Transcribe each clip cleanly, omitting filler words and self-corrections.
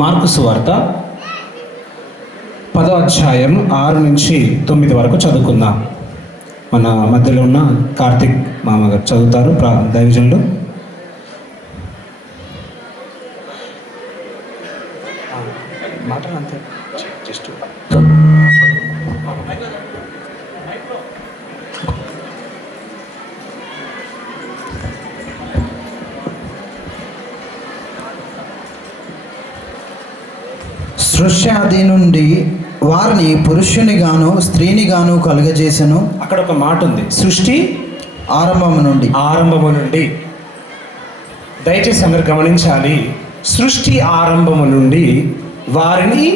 Mark సువార్త 10వ అధ్యాయం 6 నుంచి 9 వరకు చదువుకుందాం. మన మధ్యలో ఉన్న కార్తిక్ మామగారు చదువుతారు. దైవజనులు మాటలు అంతే జస్ట్ సృష్టి నుండి వారిని పురుషునిగాను స్త్రీనిగాను కలుగజేసెను. అక్కడ ఒక మాట ఉంది, సృష్టి ఆరంభము నుండి. దయచేసి అందరు గమనించాలి. సృష్టి ఆరంభము నుండి వారిని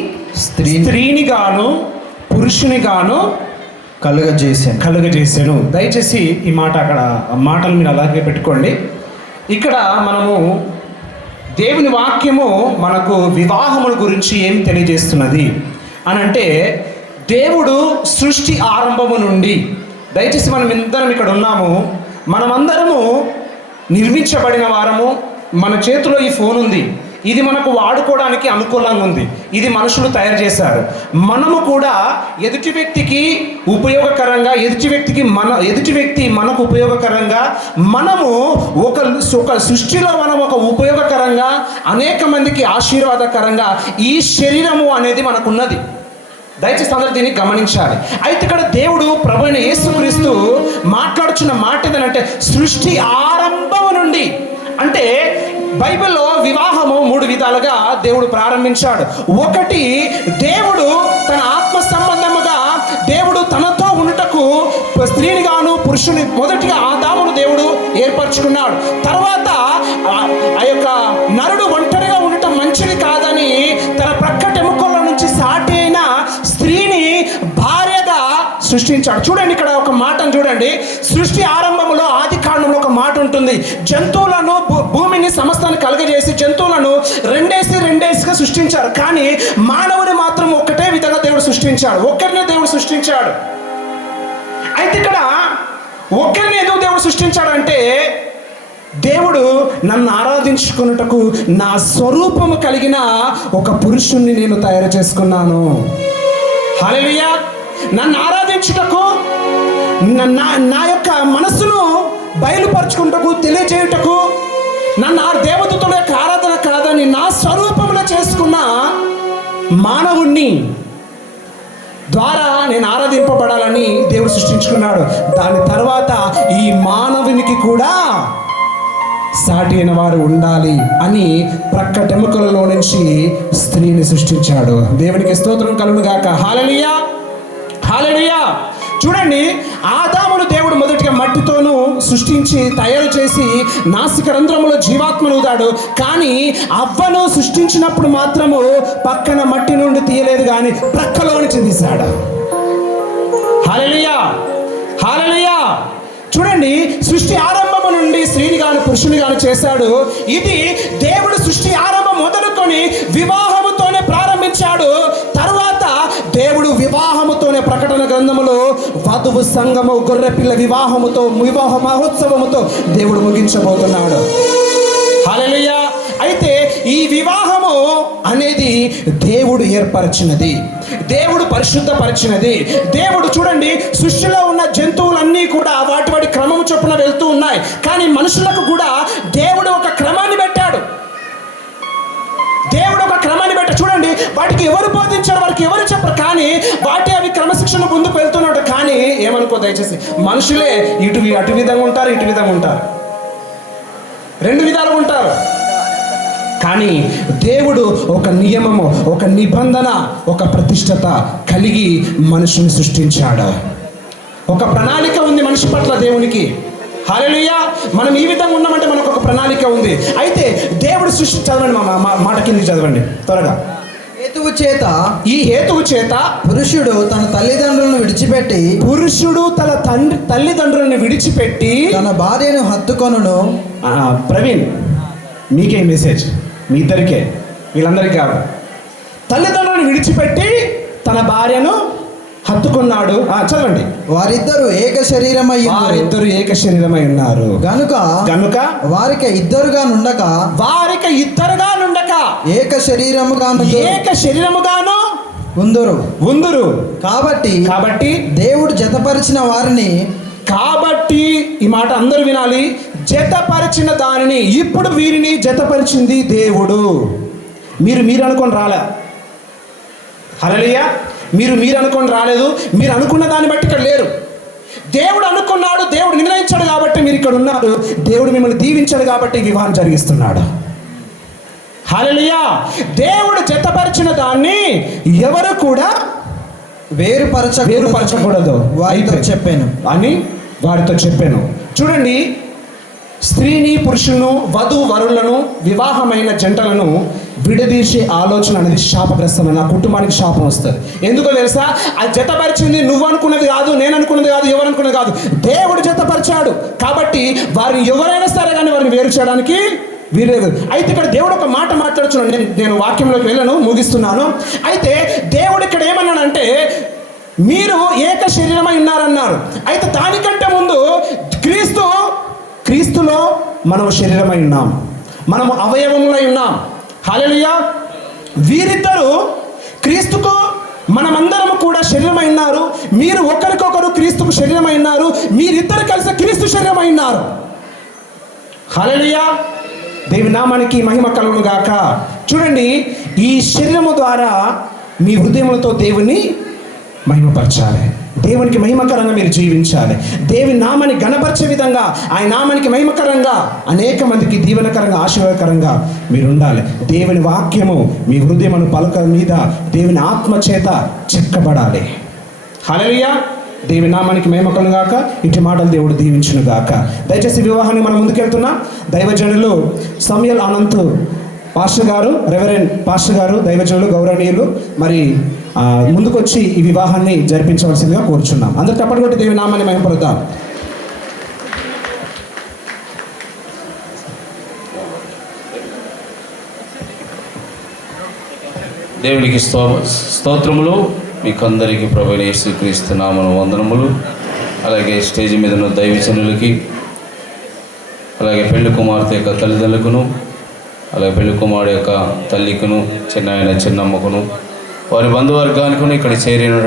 స్త్రీనిగాను పురుషునిగాను కలుగజేసాను. దయచేసి ఈ మాట అక్కడ మాటలు మీరు అలాగే పెట్టుకోండి. ఇక్కడ మనము దేవుని వాక్యము మనకు వివాహముల గురించి ఏమి తెలియజేస్తున్నది అని అంటే, దేవుడు సృష్టి ఆరంభము నుండి, దయచేసి మనం ఇందరం ఇక్కడ ఉన్నాము, మనమందరము నిర్మించబడిన వారము. మన చేతిలో ఈ ఫోన్ ఉంది, ఇది మనకు వాడుకోవడానికి అనుకూలంగా ఉంది, ఇది మనుషులు తయారు చేశారు. మనము కూడా ఎదుటి వ్యక్తికి ఉపయోగకరంగా, ఎదుటి వ్యక్తి మనకు ఉపయోగకరంగా, మనము ఒక సృష్టిలో మనం ఒక ఉపయోగకరంగా, అనేక మందికి ఆశీర్వాదకరంగా ఈ శరీరము అనేది మనకున్నది. దయచేసి అందరూ దీన్ని గమనించాలి. అయితే ఇక్కడ దేవుడు ప్రభువైన యేసుక్రీస్తు మాట్లాడుచున్న మాట ఏదంటే, సృష్టి ఆరంభం నుండి. అంటే బైబిల్లో వివాహము 3 విధాలుగా దేవుడు ప్రారంభించాడు. ఒకటి, దేవుడు తన ఆత్మ సంబంధముగా దేవుడు తనతో ఉండుటకు స్త్రీనిగాను పురుషుని మొదటిగా ఆదామును దేవుడు ఏర్పరచుకున్నాడు. తర్వాత ఆ యొక్క నరుడు ఒంటరిగా ఉండటం మంచిది కాదని తన ప్రక్కటెముకల నుంచి సాటి అయిన స్త్రీని భార్యగా సృష్టించాడు. చూడండి, ఇక్కడ ఒక మాటను చూడండి. సృష్టి ఆరంభంలో ఆది కాండంలో ఒక మాట ఉంటుంది, జంతువులను భూమిని సమస్తాన్ని కలుగజేసి జంతువులను రెండేసిగా సృష్టించారు. కానీ మానవుని మాత్రం ఒక్కటే విధంగా దేవుడు సృష్టించాడు, ఒక్కరినే దేవుడు సృష్టించాడు. అయితే ఇక్కడ ఒక్కరిని ఎందుకు దేవుడు సృష్టించాడంటే, దేవుడు నన్ను ఆరాధించుకున్నటకు నా స్వరూపము కలిగిన ఒక పురుషుణ్ణి నేను తయారు చేసుకున్నాను. హల్లెలూయా. నన్ను ఆరాధించుటకు, నా యొక్క మనసును బయలుపరచుకుంటకు, తెలియజేయుటకు, నన్ను ఆ దేవదూతల యొక్క ఆరాధన కాదని నా స్వరూపంలో చేసుకున్న మానవుణ్ణి ద్వారా నేను ఆరాధింపబడాలని దేవుడు సృష్టించుకున్నాడు. దాని తర్వాత ఈ మానవునికి కూడా సాటి అయిన వారు ఉండాలి అని ప్రక్కటెముకలలో నుంచి స్త్రీని సృష్టించాడు. దేవునికి స్తోత్రం కలుగును గాక. హల్లెలూయా, హల్లెలూయా. చూడండి, ఆదామును దేవుడు మొదటిగా మట్టితోనూ సృష్టించి తయారు చేసి నాసిక రంధ్రములో జీవాత్మను ఊదాడు. కానీ అవ్వను సృష్టించినప్పుడు మాత్రము పక్కన మట్టి నుండి తీయలేదు, కానీ ప్రక్కలో నుంచి తీశాడు. హల్లెలూయా, హల్లెలూయా. చూడండి, సృష్టి ఆరంభము నుండి స్త్రీని గాను పురుషుని గాను చేశాడు. ఇది దేవుడు సృష్టి ఆరంభం మొదలుకొని వివాహముతోనే ప్రారంభించాడు. తర్వాత దేవుడు వివాహముతోనే ప్రకటన గ్రంథములో వధువు సంఘము గొర్రెపిల్ల వివాహముతో, వివాహ మహోత్సవముతో దేవుడు ముగించబోతున్నాడు. హల్లెలూయా. అయితే ఈ వివాహము అనేది దేవుడు ఏర్పరిచినది, దేవుడు పరిశుద్ధపరిచినది. దేవుడు చూడండి, సృష్టిలో ఉన్న జంతువులన్నీ కూడా వాటి క్రమము చొప్పున వెళ్తూ ఉన్నాయి. కానీ మనుషులకు కూడా దేవుడు ఒక క్రమాన్ని పెట్టాడు. చూడండి, వాటికి ఎవరు బోధించారు, వారికి ఎవరు చెప్పరు, కానీ అవి క్రమశిక్షణ ముందుకు వెళ్తున్నాడు. కానీ ఏమనుకో దయచేసి, మనుషులే అటు విధంగా ఉంటారు, ఇటు విధంగా ఉంటారు, 2 విధాలుగా ఉంటారు. కానీ దేవుడు ఒక నియమము, ఒక నిబంధన, ఒక ప్రతిష్టత కలిగి మనుషుని సృష్టించాడు. ఒక ప్రణాళిక ఉంది మనిషి పట్ల దేవునికి. హల్లెలూయా. మనం ఈ విధంగా ఉన్నామంటే మనకు ఒక ప్రణాళిక ఉంది. అయితే దేవుడు సృష్టి, చదవండి మాట కిందకి చదవండి త్వరగా. ఈ హేతువు చేత పురుషుడు తన తల్లిదండ్రులను విడిచిపెట్టి తన భార్యను హత్తుకొనును. ప్రవీణ్, మీకే మెసేజ్, మీ ఇద్దరికే, వీళ్ళందరికీ కాదు. తల్లిదండ్రులను విడిచిపెట్టి తన భార్యను హత్తుకున్నాడు. చదవండి. వారిద్దరు ఏక శరీరమై వారిద్దరు ఏక శరీరమై ఉన్నారు గనుక గనుక వారికి ఇద్దరుగా నుండక ఏక శరీరముగాను ఉందురు. కాబట్టి దేవుడు జతపరిచిన వారిని, కాబట్టి ఈ మాట అందరూ వినాలి, జతపరిచిన దానిని, ఇప్పుడు వీరిని జతపరిచింది దేవుడు. మీరు అనుకొని రాలే. హల్లెలూయా. మీరు అనుకొని రాలేదు. మీరు అనుకున్న దాన్ని బట్టి ఇక్కడ లేరు. దేవుడు అనుకున్నాడు, దేవుడు నిర్ణయించాడు కాబట్టి మీరు ఇక్కడ ఉన్నారు. దేవుడు మిమ్మల్ని దీవించాడు కాబట్టి వివాహం జరిగిస్తున్నాడు. హల్లెలూయా. దేవుడు జతపరిచిన దాన్ని ఎవరు కూడా వేరుపరచకూడదు వారితో చెప్పాను. చూడండి, స్త్రీని పురుషులను వధూవరులను వివాహమైన జంటలను విడదీసే ఆలోచన అనేది శాపగ్రస్తమైన, ఆ కుటుంబానికి శాపం వస్తుంది. ఎందుకో తెలుసా? అది జతపరిచింది నువ్వు అనుకున్నది కాదు, నేను అనుకున్నది కాదు, ఎవరు అనుకున్నది కాదు, దేవుడు జతపరిచాడు. కాబట్టి వారిని ఎవరైనా సరే కానీ వారిని వేరు చేయడానికి వీలేదు. అయితే ఇక్కడ దేవుడు ఒక మాట మాట్లాడుతున్నాడు. నేను వాక్యంలోకి వెళ్ళను, ముగిస్తున్నాను. అయితే దేవుడు ఇక్కడ ఏమన్నాడంటే, మీరు ఏక శరీరమై ఉన్నారన్నారు. అయితే దానికంటే ముందు క్రీస్తులో మనము శరీరమై ఉన్నాం, మనము అవయవములై ఉన్నాం. హల్లెలూయా. వీరిద్దరూ క్రీస్తుకు మనమందరము కూడా శరీరమై ఉన్నారు. మీరు ఒకరికొకరు క్రీస్తుకు శరీరమై ఉన్నారు. మీరిద్దరు కలిసి క్రీస్తు శరీరమై ఉన్నారు. హల్లెలూయా. దేవుని నామానికి మహిమ కలుగును గాక. చూడండి, ఈ శరీరము ద్వారా మీ హృదయములతో దేవుని మహిమపరచాలి. దేవునికి మహిమకరంగా మీరు జీవించాలి. దేవుని నామాన్ని గణపరిచే విధంగా, ఆయన నామానికి మహిమకరంగా, అనేక మందికి దీవెనకరంగా, ఆశీర్వాదకరంగా మీరు ఉండాలి. దేవుని వాక్యము మీ హృదయమును పలక మీద దేవుని ఆత్మ చేత చెక్కబడాలి. హల్లెలూయా. దేవుని నామానికి మహిమకరం గాక. ఇటు మాటలు దేవుడు దీవించును గాక. దయచేసి వివాహాన్ని మనం ముందుకెళ్తున్నాం. దైవజనులు సమయల్ అనంత్ పాస్టర్ గారు, రెవరెండ్ పాస్టర్ గారు, దైవజనులు గౌరవనీయులు మరి ముందుకొచ్చి ఈ వివాహాన్ని జరిపించవలసిందిగా కోరుచున్నాం. అందరూ తప్పటి కొట్టి దేవుని నామాన్ని మహిమపరుద్దాం. దేవునికి స్తోత్రములు. మీకు అందరికీ ప్రభువైన యేసుక్రీస్తు నామమున వందనములు. అలాగే స్టేజ్ మీద ఉన్న దైవజనులకి, అలాగే పెళ్లి కుమార్తె యొక్క తల్లిదండ్రులకును, అలాగే పెళ్లి కుమారుడు యొక్క తల్లికును, చిన్నాయన చిన్నమ్మకును, వారి బంధువర్గానికును, ఇక్కడ చేరినటువంటి